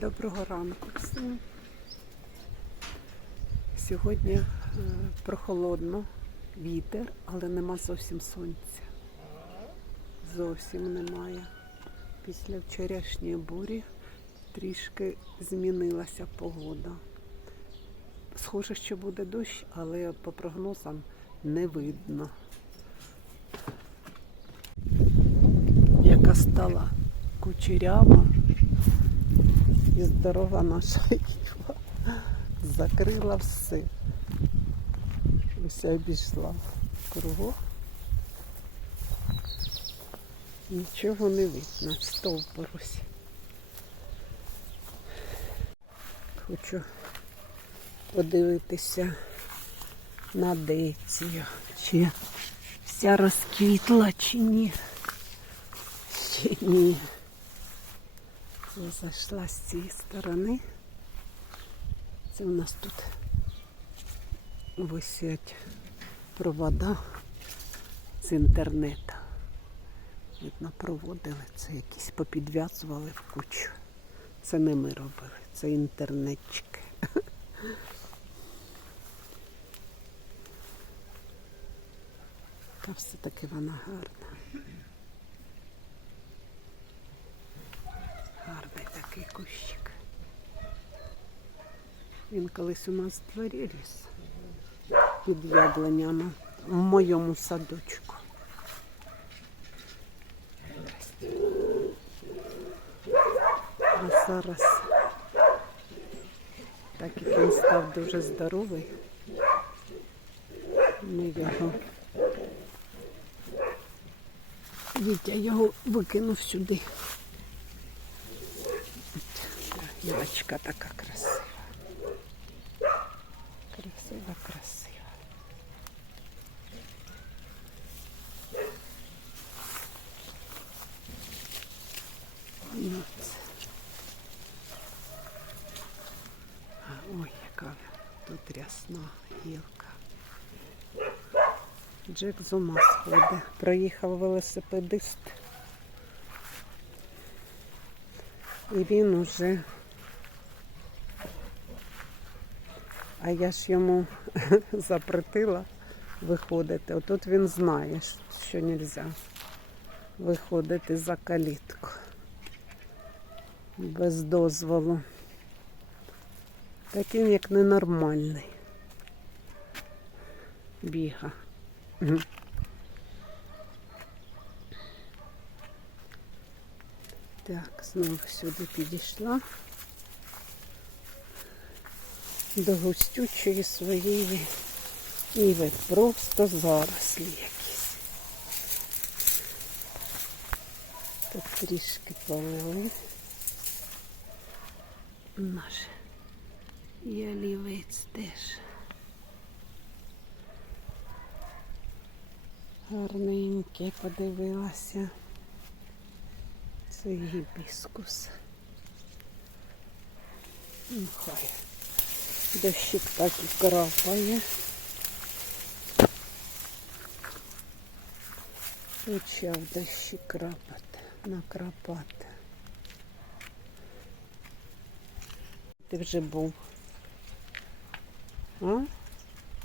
Доброго ранку всім. Сьогодні е, прохолодно, вітер, але нема зовсім сонця. Зовсім немає. Після вчорашньої бурі трішки змінилася погода. Схоже, що буде дощ, але по прогнозам не видно. Яка стала кучерява і здорова наша Іва. Закрила все. Уся обійшла кругом. Нічого не видно, стовпорусь. Хочу подивитися на децію, чи вся розквітла, чи ні. Чи ні. Я зайшла з цієї сторони. Це у нас тут висять провода з інтернету. Видно, проводили це якісь попідв'язували в кучу. Це не ми робили, це інтернетчики. Та все-таки вона гарна. Гарний такий кущик. Він колись у нас в дворі ріс під яблунями в моєму садочку. А зараз, так як він став дуже здоровий, ми його Вітя його викинув сюди. Гілочка така красива. Красива, красива. Ой, яка тут рясна гілка. Джек з ума сходить. Проїхав велосипедист. І він уже. А я ж йому запретила виходити. Отут він знає, що не можна виходити за калітку без дозволу. Такий як ненормальний. Біга. Так, знову сюди підійшла до густючої своєї іви. Просто зарослі якісь. Тут трішки полили. Наш ялівець теж. Гарненький подивилася. Це гібіскус. Ну, хай. Дощик так і крапає. Почав дощик крапати, накрапати. Ти вже був. А?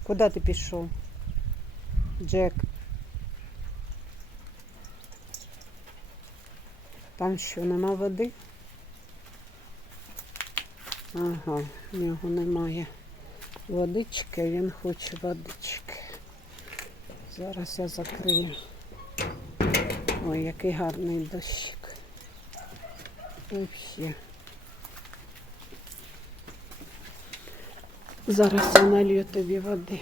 Куди ти пішов? Джек. Там що, нема води? Ага, в нього немає водички, він хоче водички. Зараз я закрию. Ой, який гарний дощик. Вообще. Зараз я налью тобі води.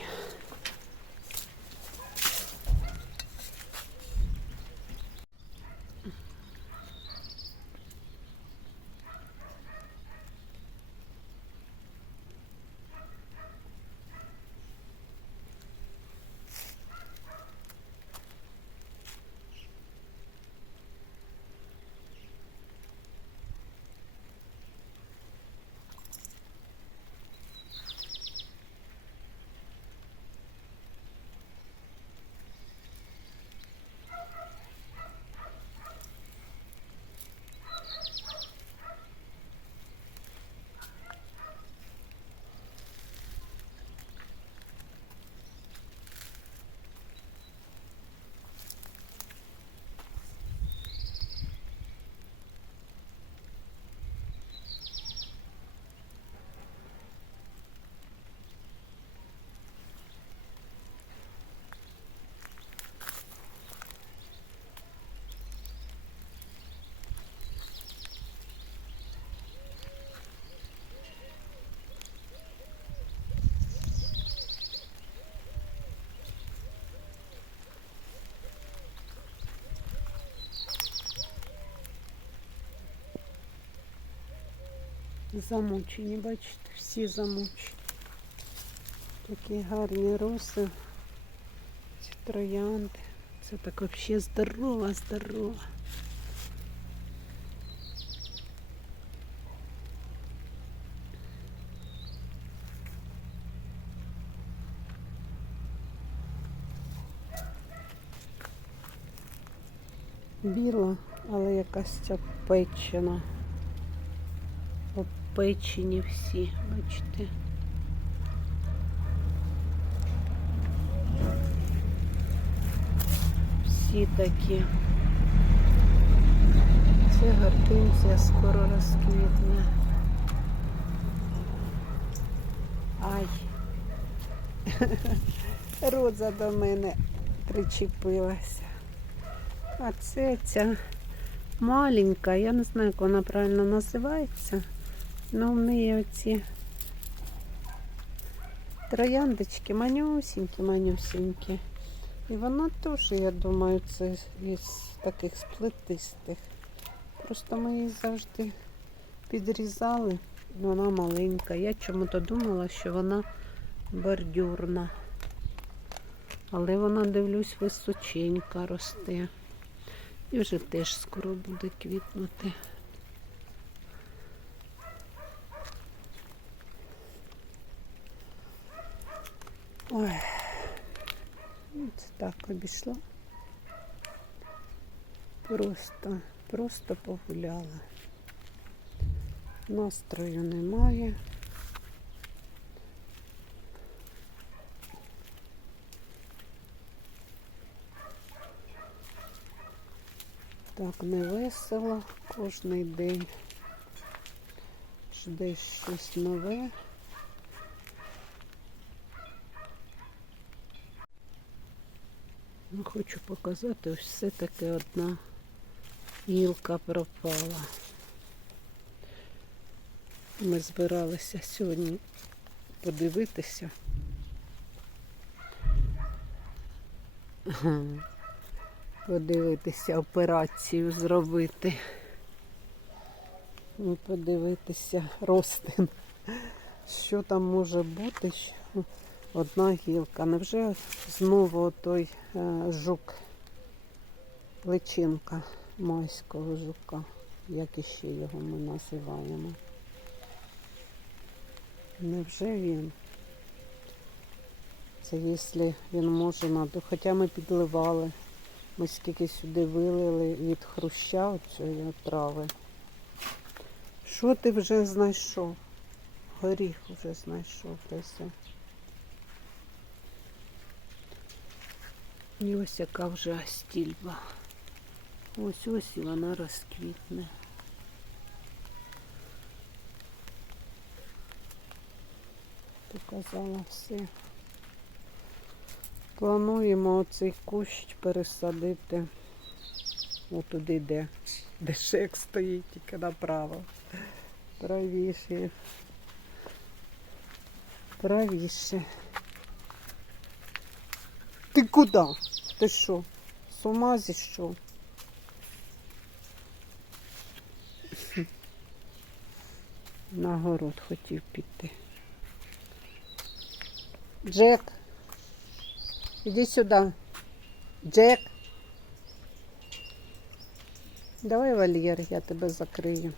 Замучені, бачите, всі замучені. Такі гарні роси, ці троянди. Це так взагалі здорова, здорова. Біла, але якась ця печена. Опечені всі, бачите. Всі такі. Це гортензія скоро розквітне. Ай. Роза до мене причепилася. А це ця маленька, я не знаю, як вона правильно називається. Ну, в неї оці трояндочки манюсінькі, манюсінькі. І вона теж, я думаю, це із таких сплетистих. Просто ми її завжди підрізали. Вона маленька. Я чому-то думала, що вона бордюрна. Але вона, дивлюсь, височенька росте. І вже теж скоро буде квітнути. Ой, це так обійшло. Просто, просто погуляла. Настрою немає. Так, не весело кожний день. Ждеш щось нове. Хочу показати, ось все-таки одна гілка пропала. Ми збиралися сьогодні подивитися. Подивитися операцію зробити. І подивитися ростин. Що там може бути? Одна гілка. Невже знову той е, жук, личинка майського жука, як іще його ми називаємо. Невже він? Це якщо він може наду. Хоча ми підливали. Ми скільки сюди вилили від хруща цієї трави. Що ти вже знайшов? Горіх вже знайшов Леся. І ось яка вже стільба. Ось ось і вона розквітне. Показала все. Плануємо оцей кущ пересадити отуди, де, де шек стоїть, тільки направо. Правіше. Правіше. Ти куди? Ти що? З ума зійшов? На город хотів піти. Джек, іди сюди. Джек. Давай вольєр, я тебе закрию.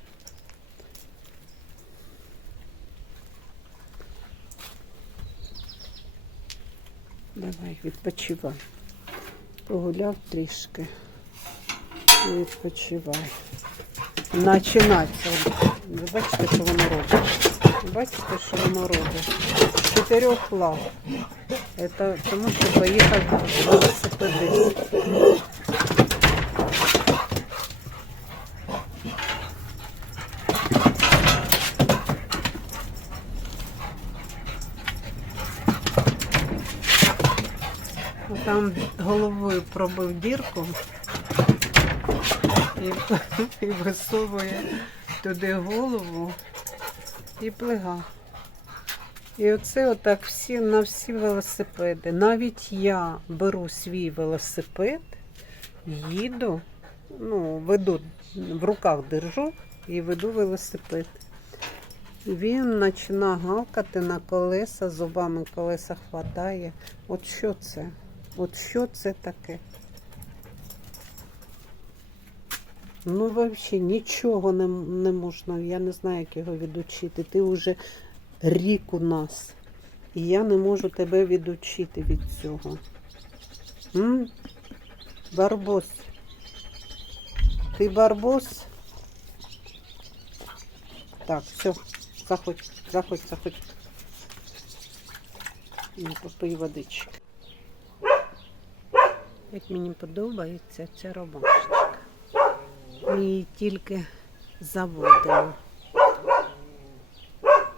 Давай, відпочивай. Погуляв трішки. Відпочивай. Начинається. Ви бачите, що воно робить? Бачите, що воно робить? З чотирьох лав. Це тому, що поїхав велосипедист. Там головою пробив дірку і, і висовує туди голову і плига. І оце отак всі на всі велосипеди. Навіть я беру свій велосипед, їду, ну, веду, в руках держу і веду велосипед. Він починає гавкати на колеса, зубами колеса хватає. От що це? От що це таке? Ну, взагалі нічого не, не можна. Я не знаю, як його відучити. Ти вже рік у нас. І я не можу тебе відучити від цього. М? Барбос. Ти барбос? Так, все, заходь, заходь, заходь. Ну, попий водички. Як мені подобається ця ромашечка. Ми її тільки заводимо.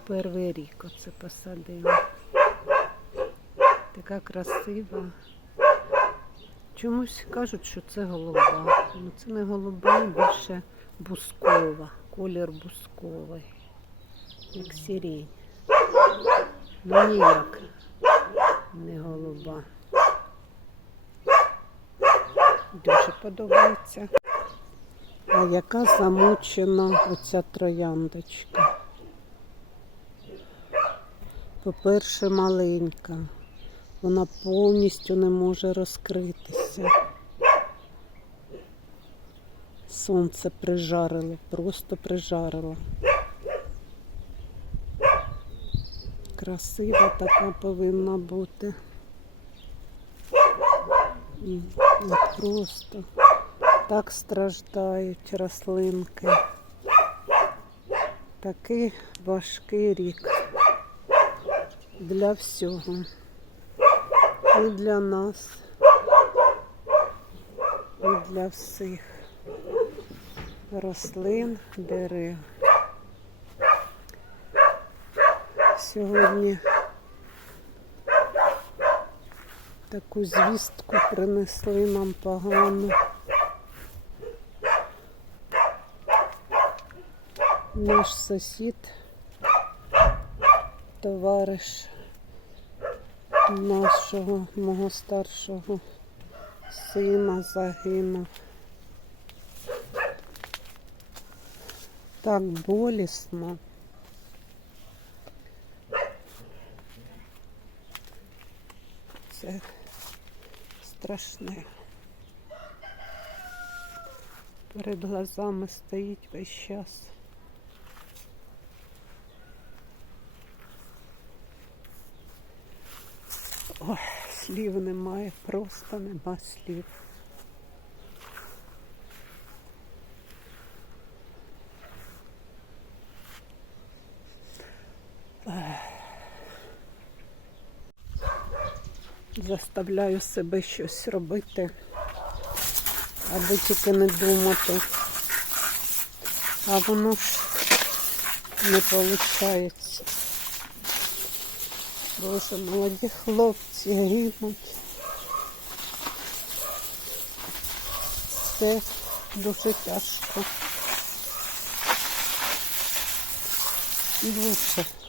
Перший рік оце посадили. Така красива. Чомусь кажуть, що це голуба. Ну це не голуба, більше бускова. Колір бусковий. Як сирень. Ну ніяк не голуба. Дуже подобається. А яка замучена оця трояндочка? По-перше, маленька. Вона повністю не може розкритися. Сонце прижарило, просто прижарило. Красива така повинна бути. І просто так страждають рослинки. Такий важкий рік для всього. І для нас, і для всіх рослин, дерев. Сьогодні таку звістку принесли нам погану. Наш сусід, товариш нашого, мого старшого сина загинув. Так болісно. Це страшне. Перед глазами стоїть весь час. Ой, слів немає, просто нема слів. Ех. Заставляю себе щось робити, аби тільки не думати. А воно ж не виходить. Боже, молоді хлопці гинуть. Це дуже тяжко. Дуже.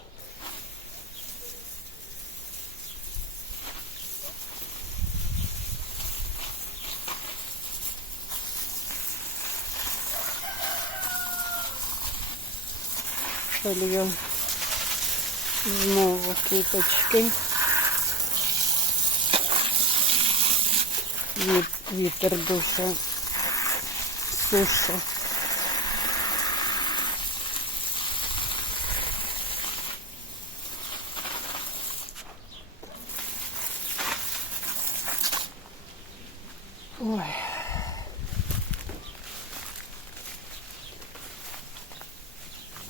Полью знову квіточки. Віт- Вітер дуже сушить. Ой.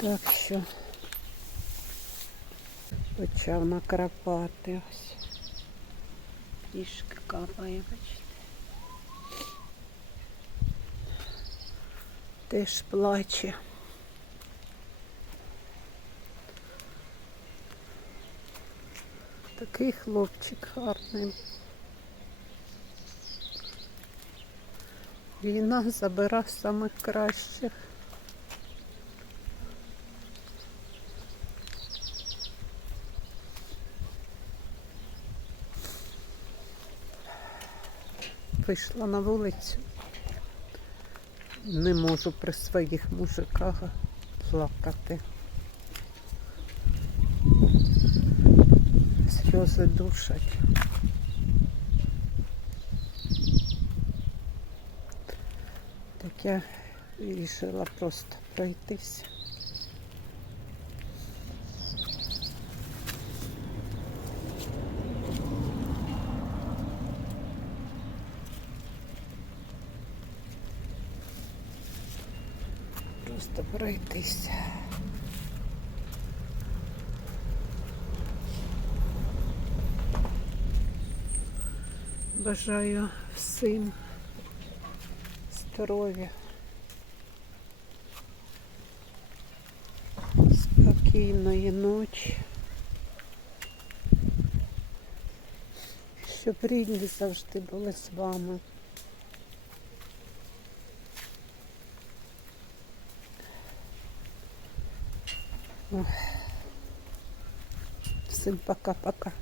Так що почав накрапати ось. Трішки капає, бачите. Теж плаче. Такий хлопчик гарний. Війна забира самих кращих. вийшла на вулицю. Не можу при своїх мужиках плакати. Сльози душать. Так я вирішила просто пройтись. Просто пройтись. Бажаю всім здоров'я, спокійної ночі, щоб рідні завжди були з вами. Всім пока-пока.